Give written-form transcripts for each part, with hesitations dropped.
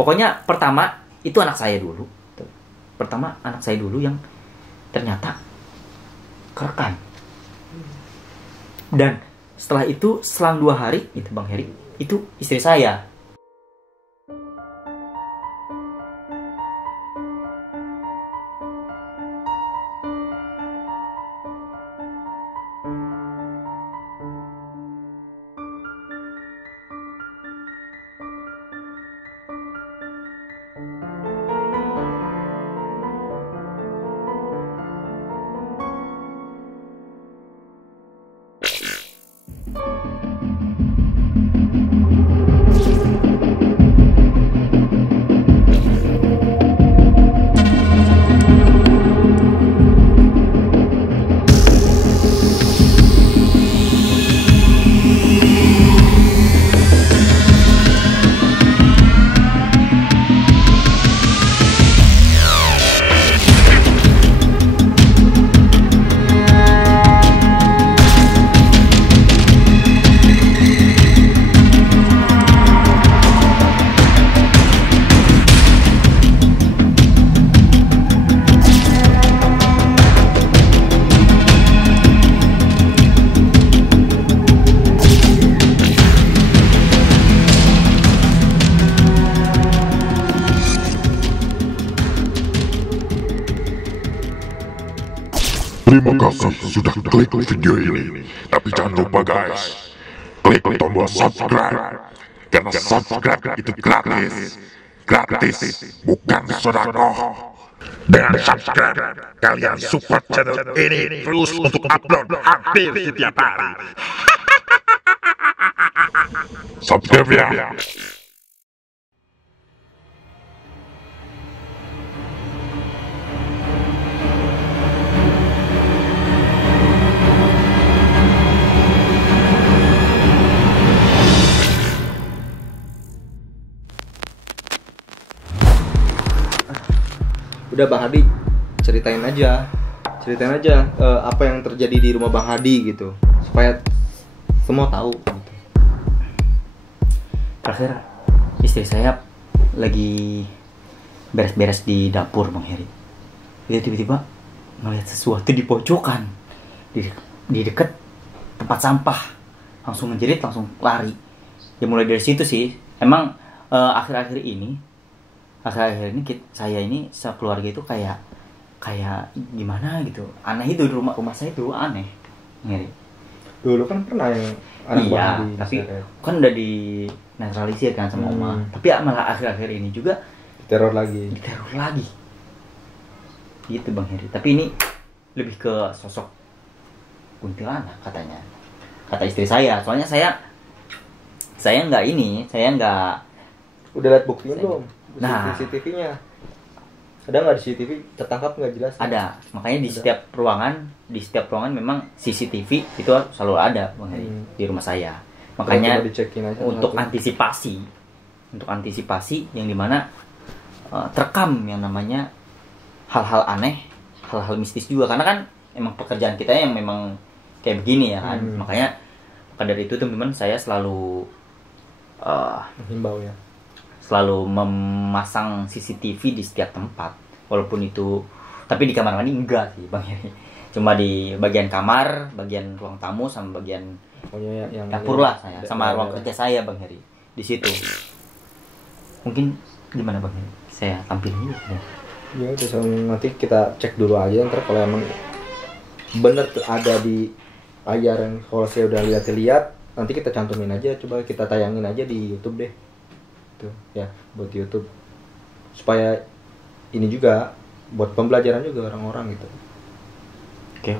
Pokoknya pertama itu anak saya dulu. Pertama anak saya dulu yang ternyata kerekam. Dan setelah itu selang 2 hari itu Bang Heri, itu istri saya. Terima kasih sudah klik video ini. Tapi jangan lupa guys, klik tombol subscribe. Karena subscribe itu gratis. Gratis, bukan sedekah. Dengan subscribe, kalian support channel ini terus untuk upload hampir setiap hari. Subscribe ya. Udah Bang Hadi, ceritain aja apa yang terjadi di rumah Bang Hadi gitu, supaya semua tahu gitu. Terakhir istri saya lagi beres-beres di dapur Bang Heri. Dia tiba-tiba ngeliat sesuatu di pojokan, di dekat tempat sampah. Langsung ngejerit, langsung lari. Ya mulai dari situ sih. Emang akhir-akhir ini saya ini sekeluarga itu kayak gimana gitu. Aneh itu, rumah saya itu aneh. Ngeri. Dulu kan pernah yang anak Iya, Bang Hadi tapi diseret. kan udah di netralisir kan sama Oma. Tapi malah akhir-akhir ini juga Diteror lagi. Gitu Bang Heri. Tapi ini lebih ke sosok kuntilanak katanya. Kata istri saya. Soalnya saya nggak. Udah lihat buktinya belum? Nah. CCTV-nya ada nggak di CCTV? Tertangkap nggak jelas? Ada. Makanya di setiap ruangan memang CCTV itu selalu ada Bang Heri di rumah saya. Makanya coba dicekin aja untuk nanti. antisipasi yang dimana terekam yang namanya hal-hal aneh, hal-hal mistis juga, karena kan emang pekerjaan kita yang memang kayak begini ya kan. Makanya dari itu teman-teman saya selalu menghimbau ya, selalu memasang CCTV di setiap tempat, walaupun itu, tapi di kamar mandi enggak sih Bang Heri. Cuma di bagian kamar, bagian ruang tamu, sama bagian pokoknya yang dapur lah saya, sama ruang kerja saya Bang Heri. Di situ. Mungkin gimana Bang Heri? Saya tampilin ya. Ya udah, nanti kita cek dulu aja, ntar kalau emang bener ada di layar yang kalau saya udah lihat, nanti kita cantumin aja, coba kita tayangin aja di YouTube deh. Tuh ya, buat YouTube. Supaya ini juga buat pembelajaran juga orang-orang gitu. Oke.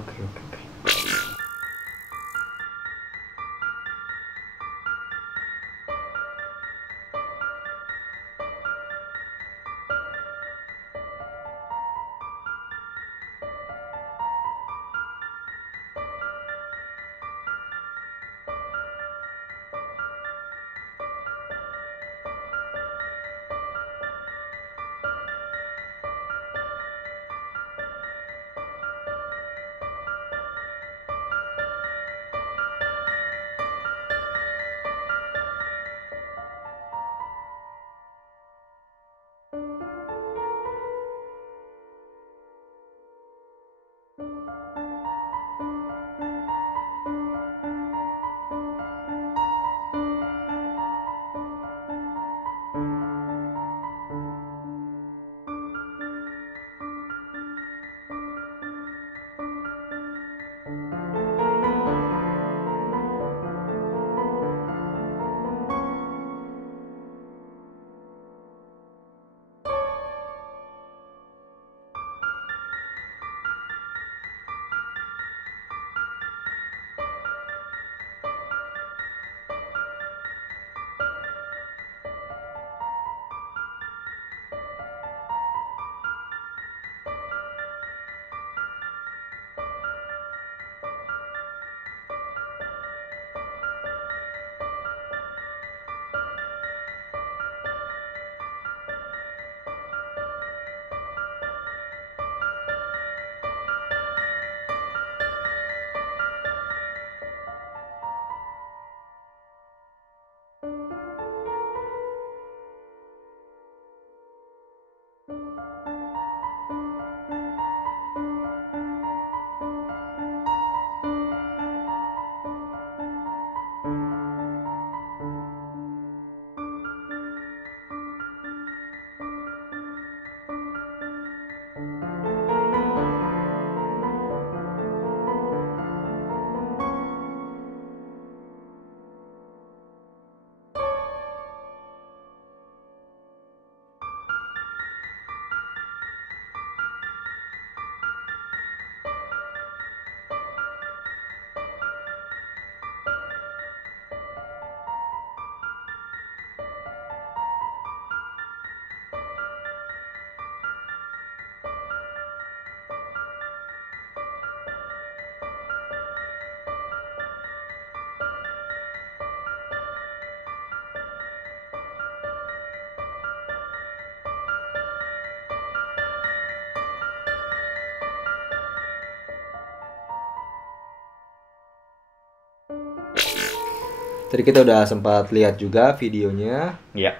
Tadi kita udah sempat lihat juga videonya, Iya.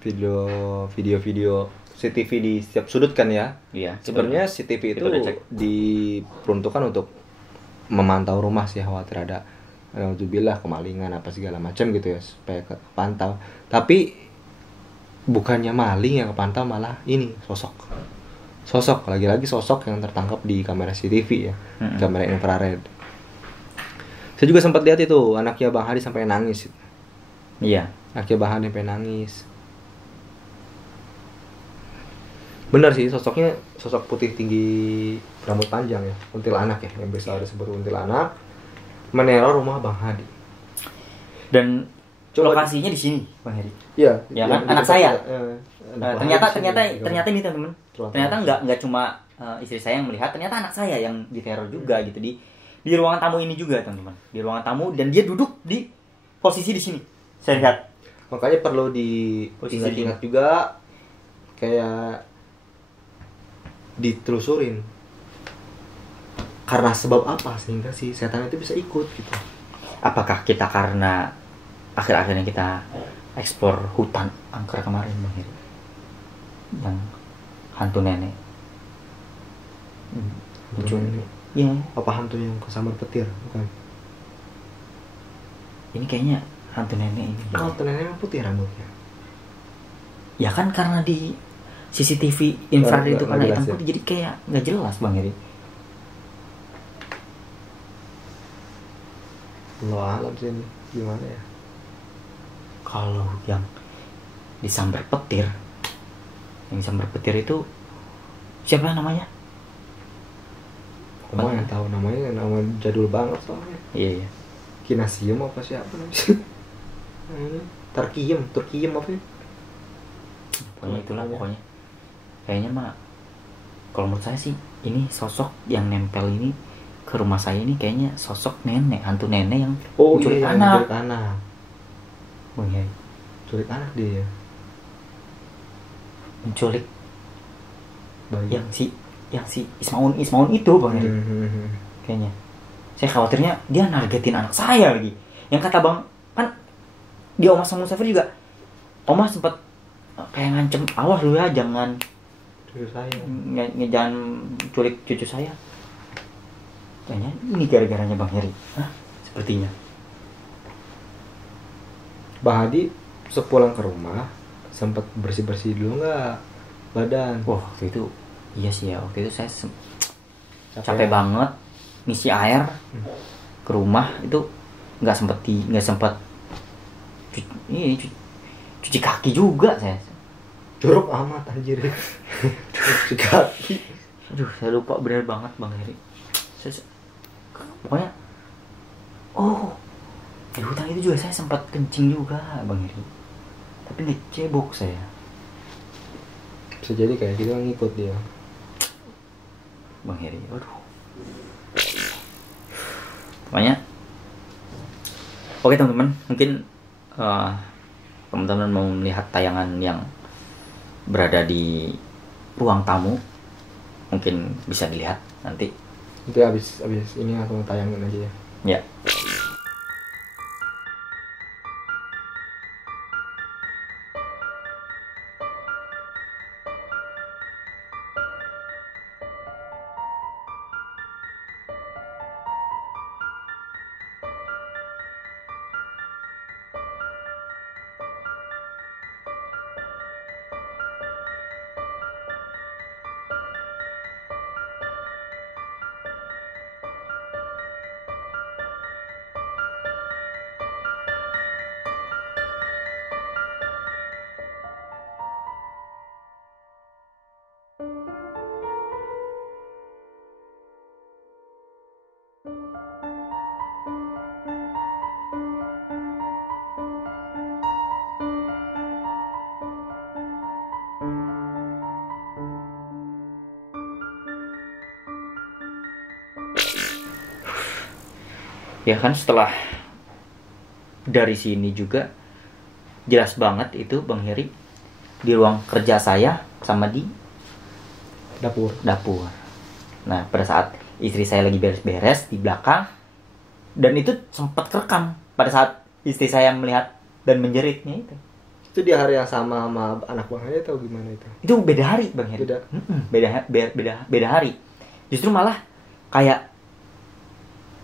video CCTV di setiap sudut kan ya. Iya. Sebenarnya CCTV itu Kita udah cek. diperuntukkan untuk memantau rumah sih, khawatir ada alhamdulillah kemalingan apa segala macam gitu ya, supaya kepantau. Tapi bukannya maling yang kepantau, malah ini sosok lagi-lagi sosok yang tertangkap di kamera CCTV ya, kamera infrared. Saya juga sempat lihat itu anaknya Bang Hadi sampai nangis. Iya. Anaknya Bang Hadi sampai nangis. Benar sih, sosoknya sosok putih tinggi rambut panjang ya, kuntilanak ya, yang biasa disebut kuntilanak, meneror rumah Bang Hadi. Dan Coba lokasinya di sini, Bang Heri. Iya, Ya yang kan? Anak dekat- saya. anak Ternyata Bang Hadi ini teman-teman. Ternyata. Ternyata nggak cuma istri saya yang melihat, ternyata anak saya yang diteror juga gitu di ruangan tamu ini juga, teman-teman. Di ruangan tamu, dan dia duduk di posisi di sini. Saya lihat. Makanya perlu Posisi diingat-ingat juga, kayak ditelusurin karena sebab apa sehingga si setan itu bisa ikut gitu. Apakah kita karena akhir-akhirnya kita eksplor hutan angker kemarin, Bang Heri, yang hantu nenek muncul? Ini Iya, apa hantu yang kesambar petir bukan? ini kayaknya hantu nenek ini. Kalau hantu nenek yang putih rambutnya. Ya kan karena di CCTV infrared itu Nggak karena jelas hitam ya? putih, jadi kayak nggak jelas, Bang Heri. Allah alam sih ini gimana ya? Kalau yang disambar petir, itu siapa namanya? Kamu yang tahu namanya, nama jadul banget soalnya. Iya. Kinasium apa siapa namanya? Turkiyem apa ya? Pokoknya itulah pokoknya. Kayaknya mah kalau menurut saya sih ini sosok yang nempel ini ke rumah saya ini kayaknya sosok nenek, hantu nenek yang menculik anak. Menculik anak. Oh iya, Culik anak dia. menculik Bayi. yang si Ismaun itu, Bang Heri. Kayaknya saya khawatirnya dia nargetin anak saya lagi. Yang kata Bang, kan di Oma sama Musafir juga Oma sempat kayak ngancem, awas lu ya, jangan Cucu saya. jangan culik cucu saya. Kayaknya ini gara-garanya Bang Heri. Hah? Sepertinya. Bang Hadi sepulang ke rumah sempat bersih-bersih dulu nggak badan? Wah, waktu itu iya sih ya, waktu itu saya capek banget ngisi air ke rumah itu, nggak sempet cuci kaki juga saya. Jorok amat anjir. Cuci kaki. Aduh, saya lupa benar banget Bang Heri. Pokoknya di hutan itu juga saya sempat kencing juga, Bang Heri. Tapi nggak cebok saya. Bisa jadi kayak gitu ngikut dia. Bang Heri, aduh. Pokoknya oke teman-teman, mungkin teman-teman mau melihat tayangan yang berada di ruang tamu, mungkin bisa dilihat nanti. Nanti abis ini aku tayangin aja ya. Ya. Ya kan, setelah dari sini juga jelas banget itu Bang Heri di ruang kerja saya sama di Dapur. Nah, pada saat istri saya lagi beres-beres di belakang, dan itu sempat kerekam pada saat istri saya melihat dan menjeritnya Itu di hari yang sama anak Bang Heri atau gimana itu? itu beda hari Bang Heri. Beda. Beda hari. Justru malah kayak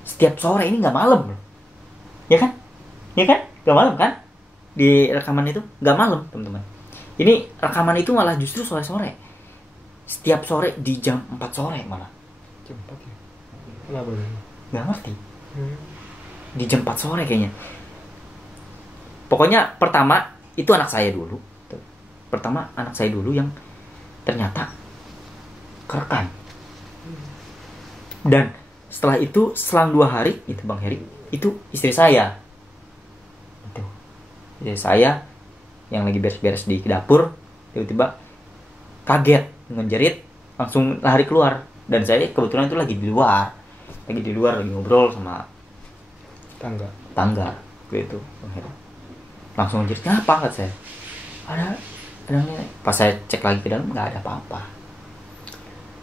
setiap sore ini nggak malam loh. Ya kan? Nggak malam kan? Di rekaman itu nggak malam teman-teman. Ini rekaman itu malah justru sore-sore. Setiap sore di jam 4 sore malah. Jam 4 ya? Kenapa? Nggak ngerti. Di jam 4 sore kayaknya. Pokoknya pertama itu anak saya dulu. Pertama anak saya dulu yang ternyata kerekam. Dan setelah itu selang 2 hari itu Bang Heri, itu istri saya. Itu. Istri saya yang lagi beres-beres di dapur tiba-tiba kaget ngejerit langsung lari keluar dan saya kebetulan itu lagi di luar lagi ngobrol sama tangga gitu. Langsung ngejerit apa nggak saya ada pas saya cek lagi ke dalam nggak ada apa-apa.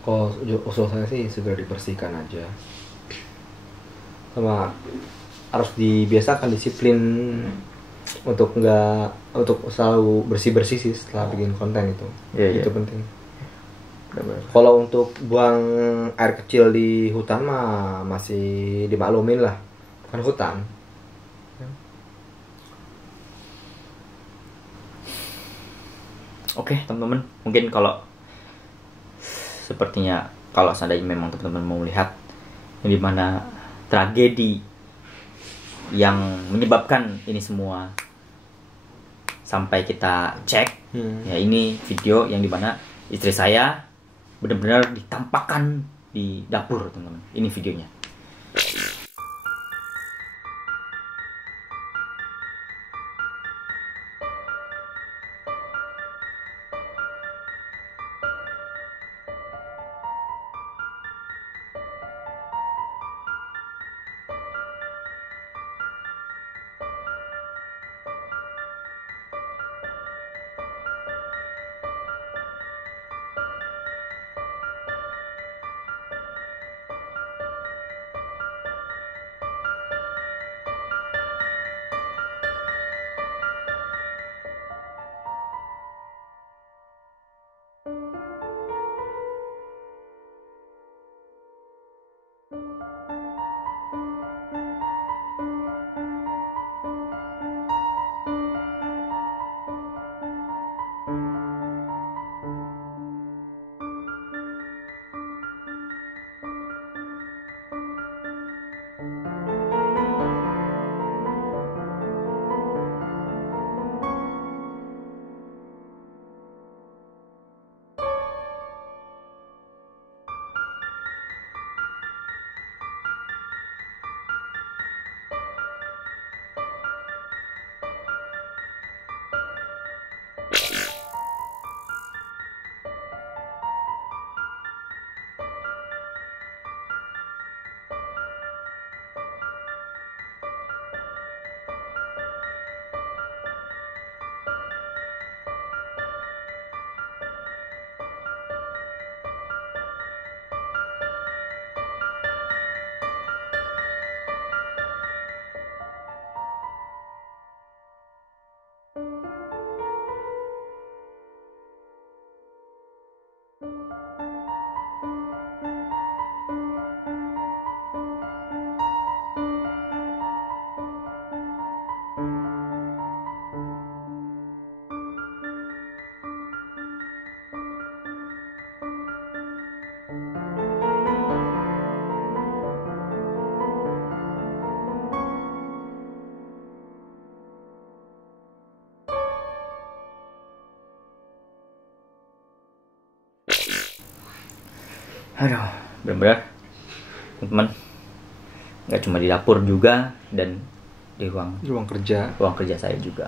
Kalau usul saya sih segera dibersihkan aja, sama harus dibiasakan disiplin untuk selalu bersih sih setelah bikin konten itu. Itu penting. Kalau untuk buang air kecil di hutan mah masih dimaklumin lah, kan hutan. Oke teman-teman, mungkin kalau sepertinya kalau seandainya memang teman-teman mau melihat yang dimana tragedi yang menyebabkan ini semua sampai kita cek ya ini video yang dimana istri saya benar-benar ditampakkan di dapur teman-teman. Ini videonya. Aduh, benar-benar teman-teman, nggak cuma di dapur juga dan di ruang kerja saya juga.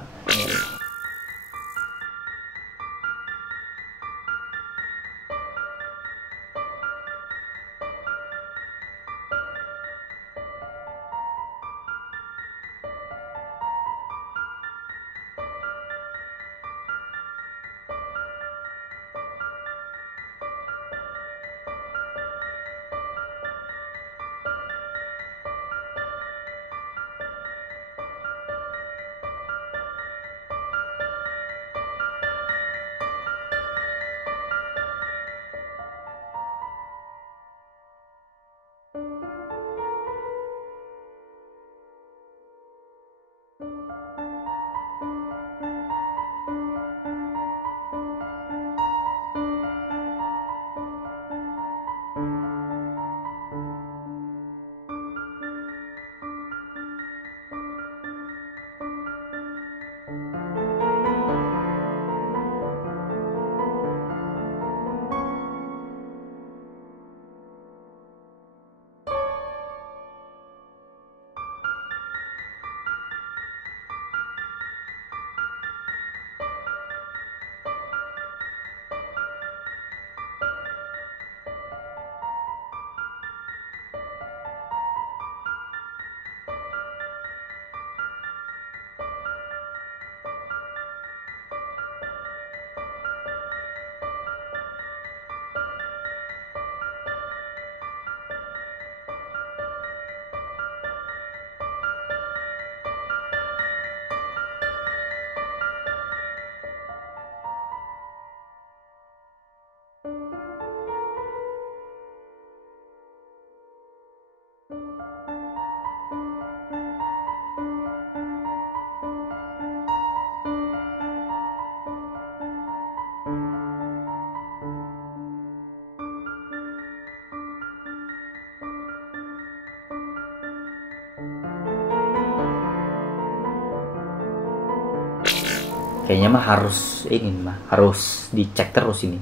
kayaknya mah harus ini mah harus dicek terus ini.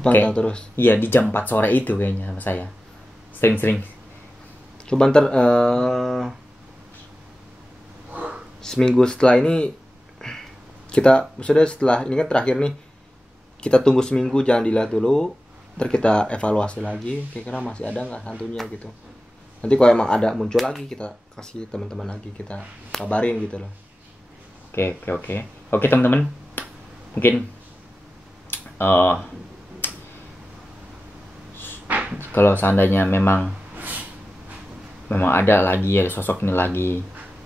Pantau terus. Iya, di jam 4 sore itu kayaknya sama saya. Sering-sering. Coba ntar seminggu setelah ini kita sudah setelah ini kan terakhir nih, kita tunggu seminggu, jangan dilihat dulu, ntar kita evaluasi lagi kira-kira masih ada nggak hantunya gitu. Nanti kalau emang ada muncul lagi, kita kasih teman-teman lagi, kita kabarin gitu loh. Oke teman-teman, mungkin kalau seandainya memang ada lagi ya sosok ini lagi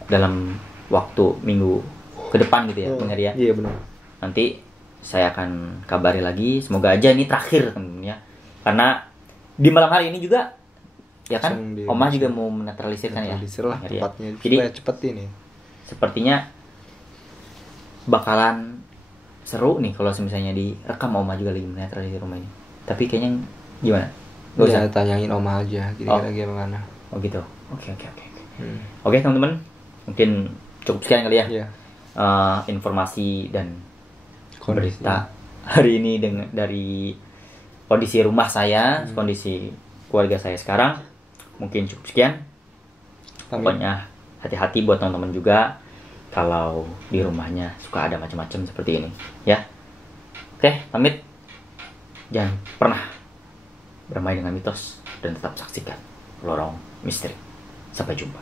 dalam waktu minggu ke depan gitu ya, benar ya? Iya benar. Nanti saya akan kabari lagi. Semoga aja ini terakhir teman-teman ya. Karena di malam hari ini juga ya kan, Oma juga mau menetralisir kan ya. Lah tempatnya. Jadi cepet ini. Sepertinya bakalan seru nih kalau misalnya direkam. Oma juga lagi menetralisir rumah ini. Tapi kayaknya gimana? Gak usah tanyain Oma aja. Kira-kira gimana? Oh gitu. Oke. Oke teman-teman, mungkin cukup sekian kali ya. Iya. Informasi dan Kondisi. berita hari ini dari kondisi rumah saya, kondisi keluarga saya sekarang. Mungkin cukup sekian. Pokoknya hati-hati buat teman-teman juga kalau di rumahnya suka ada macam-macam seperti ini ya. Oke, pamit. Jangan pernah bermain dengan mitos dan tetap saksikan Lorong Misteri. Sampai jumpa.